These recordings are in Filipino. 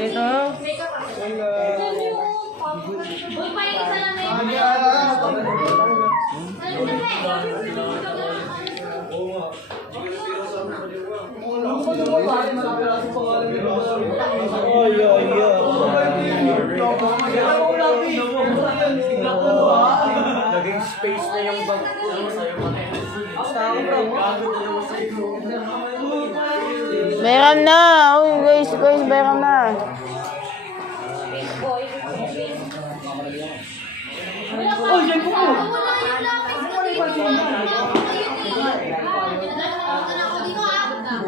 Dito. Uy, paligid sa lamay. Naging space na yung bag. Bayram na! Uy, guys, bayram na! Oh, yan po po! Wala yung lapis ko dito.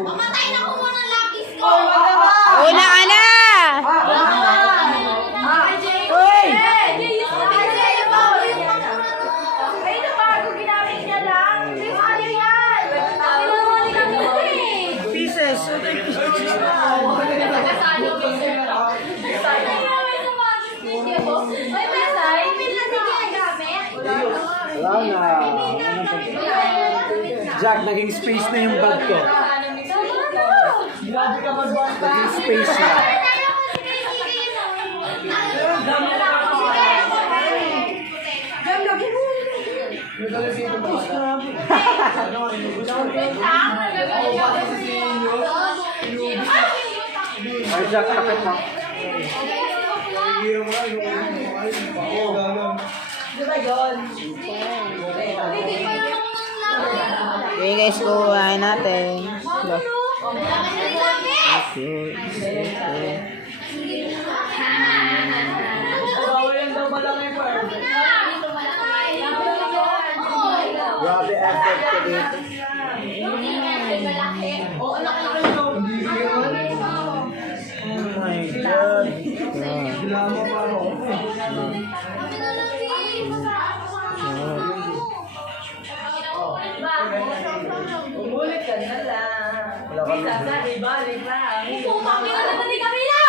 Mamatay na ko muna ng lapis ko! Una ka na! Uy! Ay, nabago ginamit niya lang. Ano yan? Pieces. Jack, naging space na yung bag ko. Naging space na. Ay, Jack, takip mo. Okay guys, kuhain natin. Grabe effort ko dito. Oh my God. Umulit ka na lang. Wala kami. Balik lang. Pumami ka na ni Camila!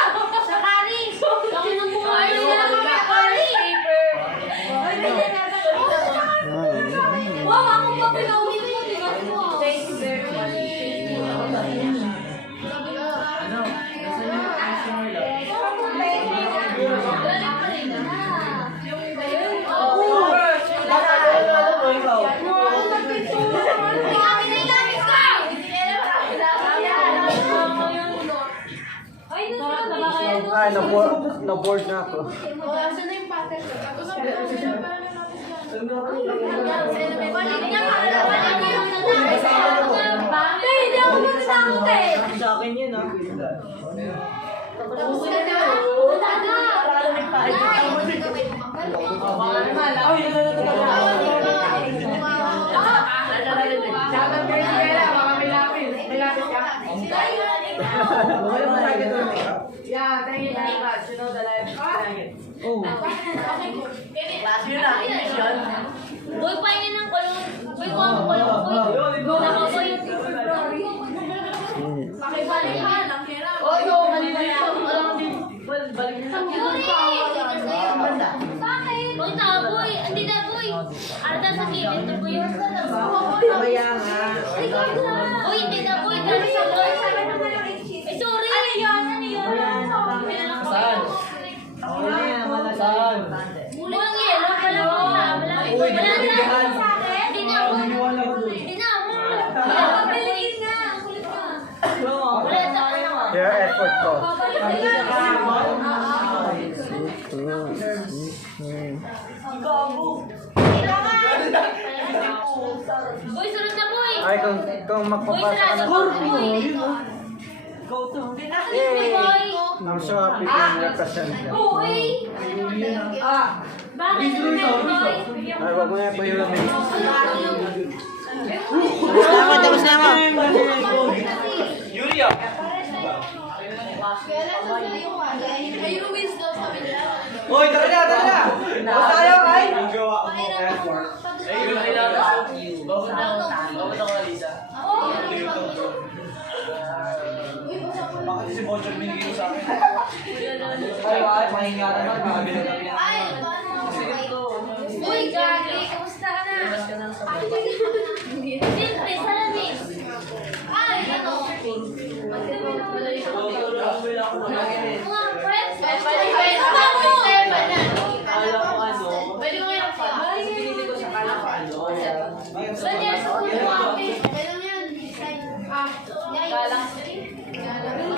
Sa Paris! Kami nang buhay na kami sa Paris! Wow, ako pa pinauwi mo, di ba mo? Thank you very much. Ay, na-board na ako. Asan na yung pattern ko? Tapos ang hindi ako magtakot eh. Sa akin yun, ah. Tapos ka na. Yeah, thank you very much. You know that I'm Oh. Last year na, yun. Boy, painin ng kulong. Boy, kuha mo kulong. Boy, nakaboy yung pakibalik ka. Oh, yo, mali na yan. Walang din. Balik na. Boy, taboy. Hindi na, boy. Arda sa kilid na, boy. Kaya nga. Boy, hindi na, boy. Dali sa boy. Eh, sorry. Ano yan? Ano yan? Saan? Saan? Mulang yelo. Wala mo na. Wala mo. Wala na sa akin. Hindi na. Hindi na. Pabilis na. Kulit ka. Wala sa akin. Kaya effort ko. Boy, sunod na, boy. Ay, kung Boy, magpapasa ka sarado na. ka, boy. Go to. Boy. I'm so happy to represent you. Boy. Bakit sunod na, boy? Ay, wag mo na po yung lamig. Tapos na ako. Yulia! Ayun, wins daw sa kanila. Hoy, tara na, tara na! Basta tayo, ay! Ayun, Bakit si Bonchon binigay mo sa akin? Ay, mahingatan na. Ay, uy, Gagi, kamusta ka na? Siyempre, salamin. Ay, ano? Mga